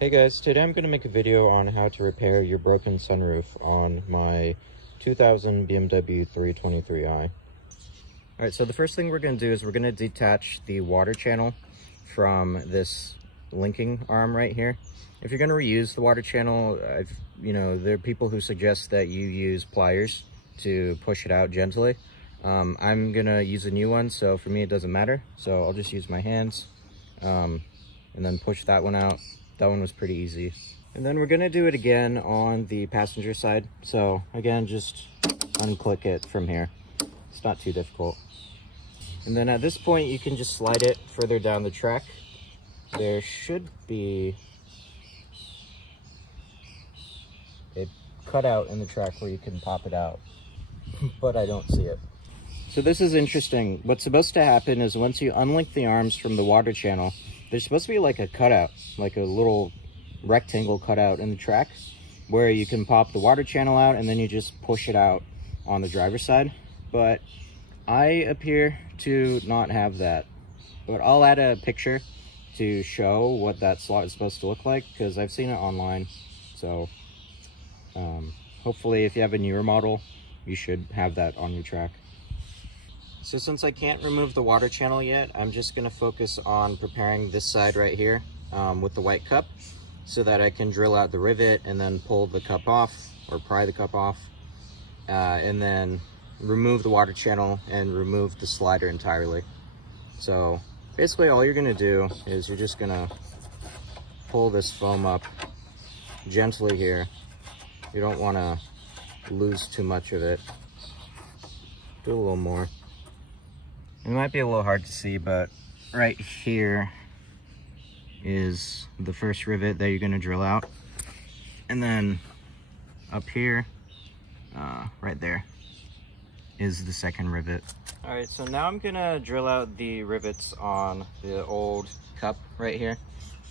Hey guys, today I'm going to make a video on how to repair your broken sunroof on my 2000 BMW 323i. Alright, so the first thing we're going to do is we're going to detach the water channel from this linking arm right here. If you're going to reuse the water channel, there are people who suggest that you use pliers to push it out gently. I'm going to use a new one, so for me it doesn't matter. So I'll just use my hands and then push that one out. That one was pretty easy. And then we're gonna do it again on the passenger side. So again, just unclick it from here. It's not too difficult. And then at this point, you can just slide it further down the track. There should be a cutout in the track where you can pop it out, but I don't see it. So this is interesting. What's supposed to happen is once you unlink the arms from the water channel, there's supposed to be like a cutout, like a little rectangle cutout in the track where you can pop the water channel out and then you just push it out on the driver's side. But I appear to not have that. But I'll add a picture to show what that slot is supposed to look like because I've seen it online. So hopefully if you have a newer model, you should have that on your track. So since I can't remove the water channel yet, I'm just going to focus on preparing this side right here with the white cup so that I can drill out the rivet and then pull the cup off or pry the cup off and then remove the water channel and remove the slider entirely. So basically all you're going to do is you're just going to pull this foam up gently here. You don't want to lose too much of it. Do a little more. It might be a little hard to see, but right here is the first rivet that you're going to drill out. And then up here, right there, is the second rivet. Alright, so now I'm going to drill out the rivets on the old cup right here.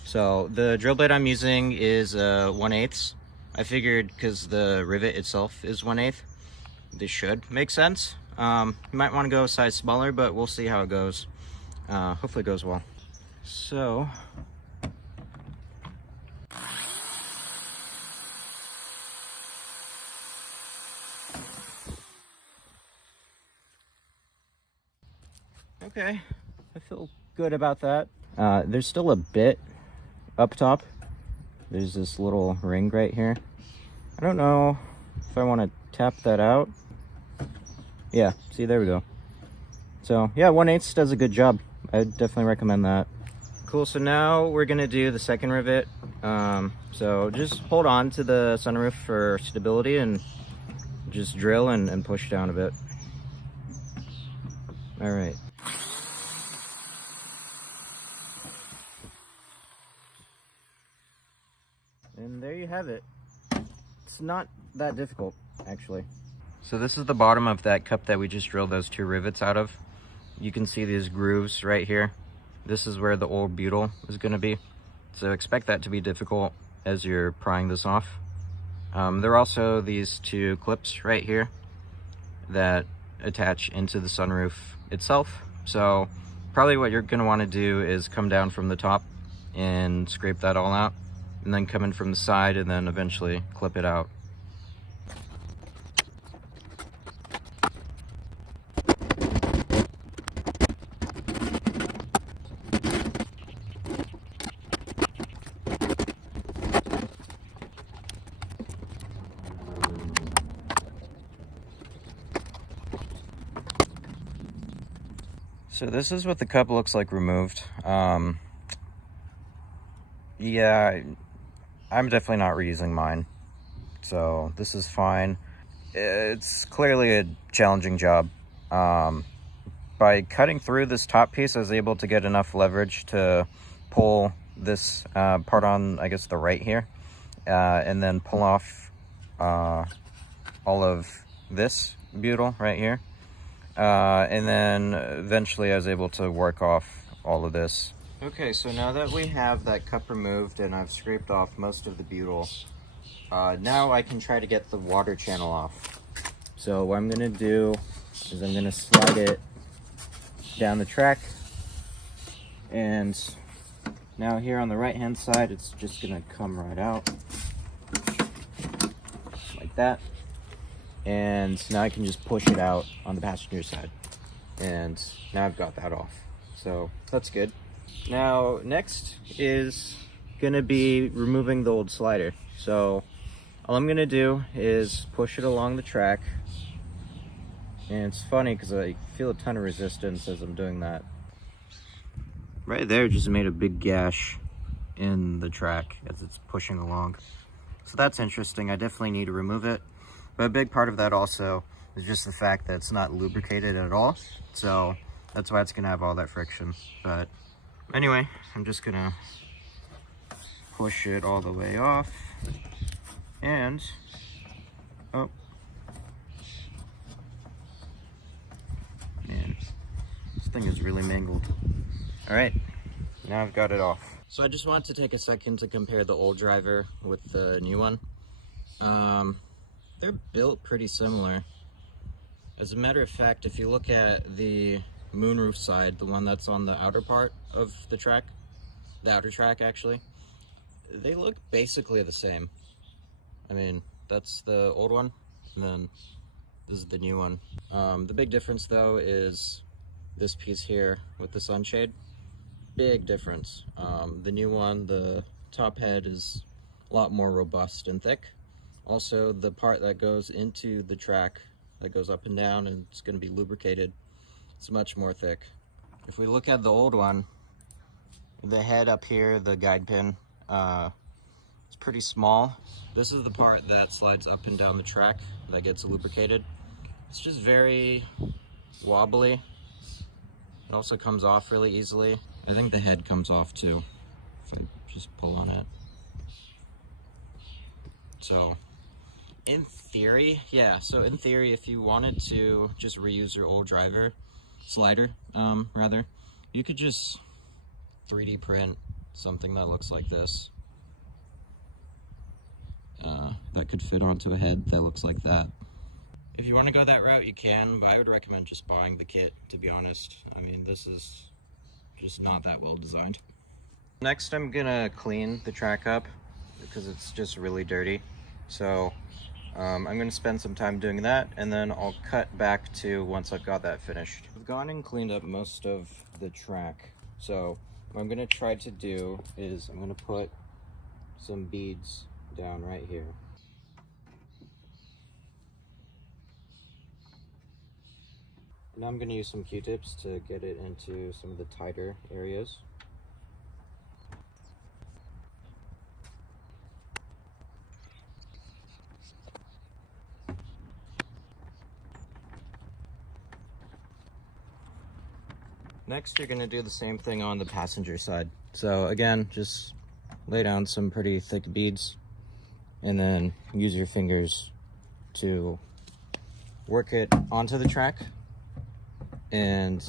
So the drill bit I'm using is 1/8. I figured because the rivet itself is 1/8, this should make sense. You might want to go a size smaller, but we'll see how it goes. Hopefully it goes well. So, okay, I feel good about that. There's still a bit up top. There's this little ring right here. I don't know if I want to tap that out. Yeah, see, there we go. So yeah, 1/8 does a good job. I'd definitely recommend that. Cool, so now we're gonna do the second rivet. So just hold on to the sunroof for stability and just drill and push down a bit. All right. And there you have it. It's not that difficult, actually. So this is the bottom of that cup that we just drilled those two rivets out of. You can see these grooves right here. This is where the old butyl is going to be. So expect that to be difficult as you're prying this off. There are also these two clips right here that attach into the sunroof itself. So probably what you're going to want to do is come down from the top and scrape that all out, and then come in from the side and then eventually clip it out. So this is what the cup looks like removed. Yeah, I'm definitely not reusing mine. So this is fine. It's clearly a challenging job. By cutting through this top piece, I was able to get enough leverage to pull this part on, I guess, the right here, and then pull off all of this butyl right here. And then eventually I was able to work off all of this. Okay, so now that we have that cup removed and I've scraped off most of the butyl, now I can try to get the water channel off. So what I'm going to do is I'm going to slide it down the track and Now here on the right hand side, it's just gonna come right out like that. And now I can just push it out on the passenger side. And now I've got that off. So that's good. Now next is gonna be removing the old slider. So all I'm gonna do is push it along the track. And it's funny because I feel a ton of resistance as I'm doing that. Right there just made a big gash in the track as it's pushing along. So that's interesting. I definitely need to remove it. But a big part of that also is just the fact that it's not lubricated at all. So that's why it's gonna have all that friction. But anyway, I'm just gonna push it all the way off. And, oh. Man, this thing is really mangled. All right, now I've got it off. So I just want to take a second to compare the old driver with the new one. They're built pretty similar. As a matter of fact, if you look at the moonroof side, the one that's on the outer part of the track, the outer track actually, they look basically the same. I mean, that's the old one, and then this is the new one. The big difference though is this piece here with the sunshade. Big difference. The new one, the top head is a lot more robust and thick. Also, the part that goes into the track, that goes up and down and it's going to be lubricated, it's much more thick. If we look at the old one, the head up here, the guide pin, it's pretty small. This is the part that slides up and down the track that gets lubricated. It's just very wobbly. It also comes off really easily. I think the head comes off too, if I just pull on it. So, in theory, yeah, so in theory, if you wanted to just reuse your old slider, you could just 3D print something that looks like this. That could fit onto a head that looks like that. If you want to go that route, you can, but I would recommend just buying the kit, to be honest. I mean, this is just not that well designed. Next, I'm gonna clean the track up because it's just really dirty. So I'm gonna spend some time doing that, and then I'll cut back to once I've got that finished. I've gone and cleaned up most of the track. So what I'm gonna try to do is I'm gonna put some beads down right here. Now I'm going to use some Q-tips to get it into some of the tighter areas. Next, you're going to do the same thing on the passenger side. So again, just lay down some pretty thick beads and then use your fingers to work it onto the track, and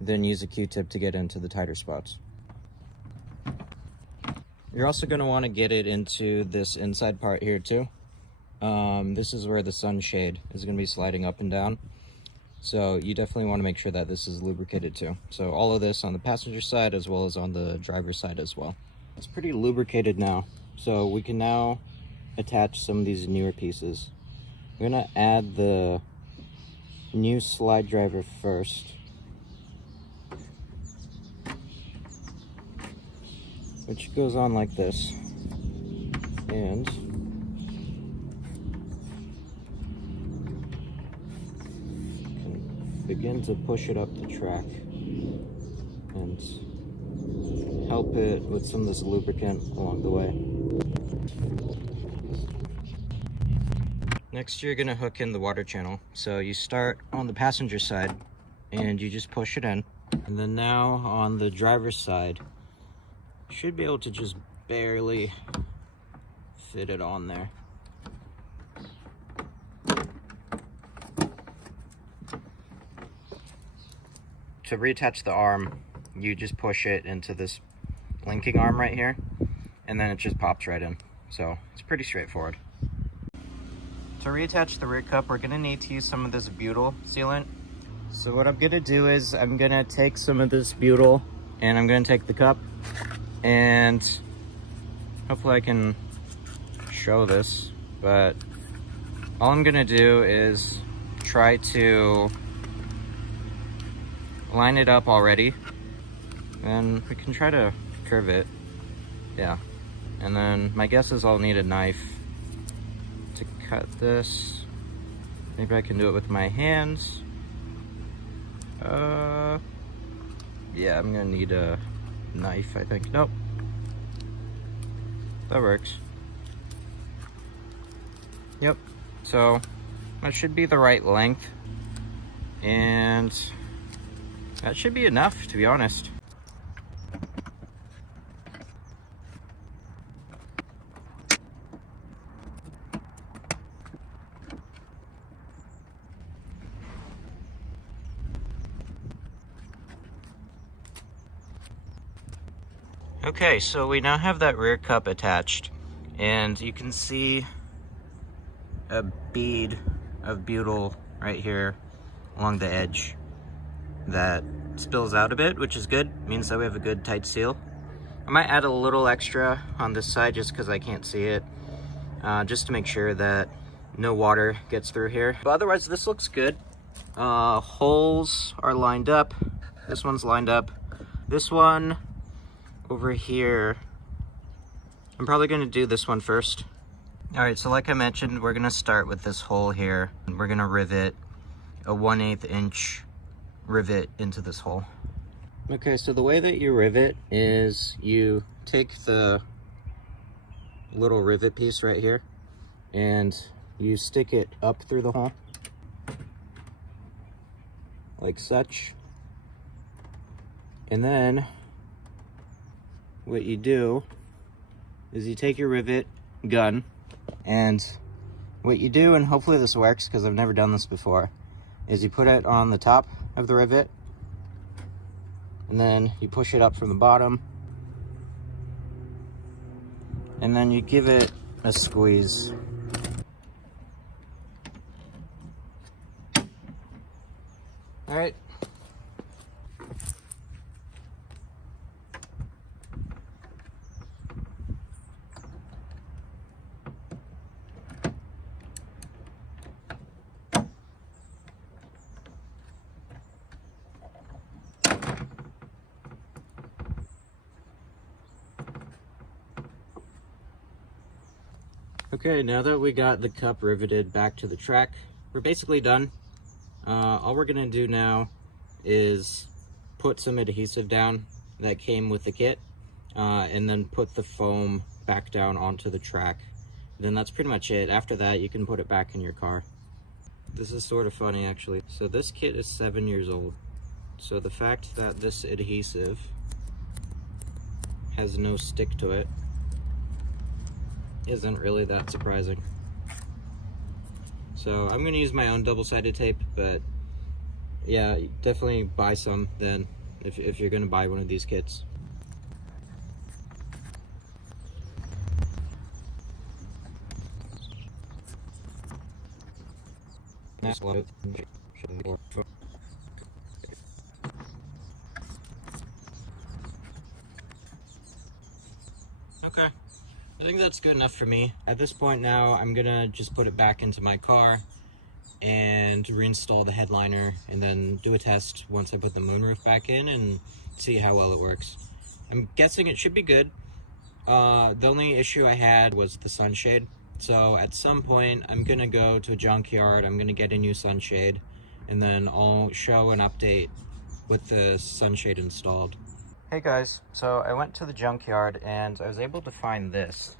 then use a Q-tip to get into the tighter spots. You're also going to want to get it into this inside part here too. This is where the sunshade is going to be sliding up and down. So you definitely want to make sure that this is lubricated too. So all of this on the passenger side as well as on the driver's side as well. It's pretty lubricated now. So we can now attach some of these newer pieces. I'm going to add the new slide driver first. Which goes on like this. And can begin to push it up the track and help it with some of this lubricant along the way. Next, you're going to hook in the water channel. So you start on the passenger side and you just push it in. And then now on the driver's side, you should be able to just barely fit it on there. To reattach the arm, you just push it into this linking arm right here, and then it just pops right in. So it's pretty straightforward. To reattach the rear cup, we're gonna need to use some of this butyl sealant. So what I'm gonna do is I'm gonna take some of this butyl and I'm gonna take the cup And hopefully I can show this, but all I'm gonna do is try to line it up already, and we can try to curve it. Yeah, and then my guess is I'll need a knife to cut this. Maybe I can do it with my hands. Yeah, I'm gonna need a knife, I think. Nope, that works. Yep, so that should be the right length, and that should be enough, to be honest. Okay, so we now have that rear cup attached, and you can see a bead of butyl right here along the edge that spills out a bit, which is good. Means that we have a good tight seal. I might add a little extra on this side just because I can't see it, just to make sure that no water gets through here. But otherwise, this looks good. Holes are lined up. This one's lined up. This one over here, I'm probably going to do this one first. All right, so like I mentioned, we're going to start with this hole here, and we're going to rivet a 1/8 inch rivet into this hole. Okay, so the way that you rivet is you take the little rivet piece right here and you stick it up through the hole like such, and then what you do is you take your rivet gun, and what you do, and hopefully this works because I've never done this before, is you put it on the top of the rivet, and then you push it up from the bottom, and then you give it a squeeze. All right. Okay, now that we got the cup riveted back to the track, we're basically done. All we're gonna do now is put some adhesive down that came with the kit, and then put the foam back down onto the track. Then that's pretty much it. After that, you can put it back in your car. This is sort of funny, actually. So this kit is 7 years old. So the fact that this adhesive has no stick to it isn't really that surprising. So I'm gonna use my own double-sided tape, but yeah, definitely buy some then if you're gonna buy one of these kits. Okay, I think that's good enough for me. At this point now, I'm gonna just put it back into my car and reinstall the headliner, and then do a test once I put the moonroof back in and see how well it works. I'm guessing it should be good. The only issue I had was the sunshade. So at some point, I'm gonna go to a junkyard, I'm gonna get a new sunshade, and then I'll show an update with the sunshade installed. Hey guys, so I went to the junkyard and I was able to find this.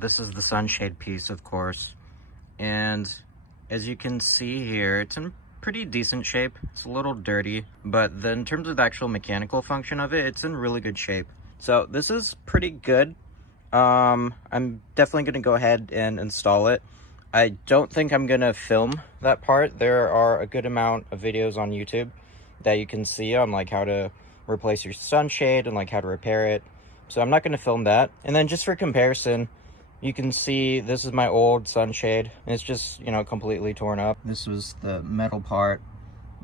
This is the sunshade piece, of course. And as you can see here, it's in pretty decent shape. It's a little dirty, but then in terms of the actual mechanical function of it, it's in really good shape. So this is pretty good. I'm definitely gonna go ahead and install it. I don't think I'm gonna film that part. There are a good amount of videos on YouTube that you can see on like how to replace your sunshade and like how to repair it. So I'm not gonna film that. And then just for comparison, you can see this is my old sunshade, and it's just, you know, completely torn up. This was the metal part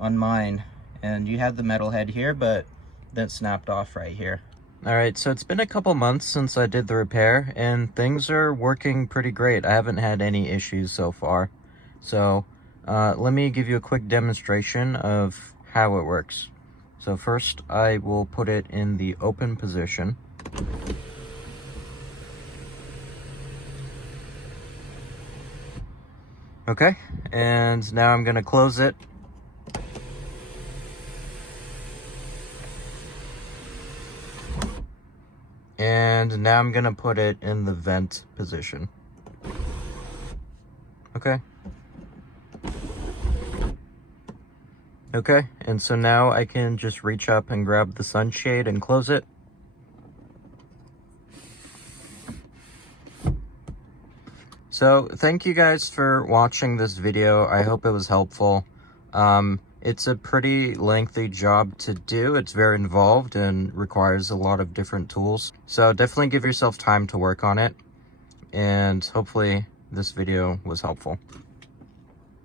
on mine, and you have the metal head here, but then it snapped off right here. Alright, so it's been a couple months since I did the repair, and things are working pretty great. I haven't had any issues so far. So, let me give you a quick demonstration of how it works. So first, I will put it in the open position. Okay, and now I'm going to close it. And now I'm going to put it in the vent position. Okay. Okay, and so now I can just reach up and grab the sunshade and close it. So thank you guys for watching this video. I hope it was helpful. It's a pretty lengthy job to do. It's very involved and requires a lot of different tools. So definitely give yourself time to work on it. And hopefully this video was helpful.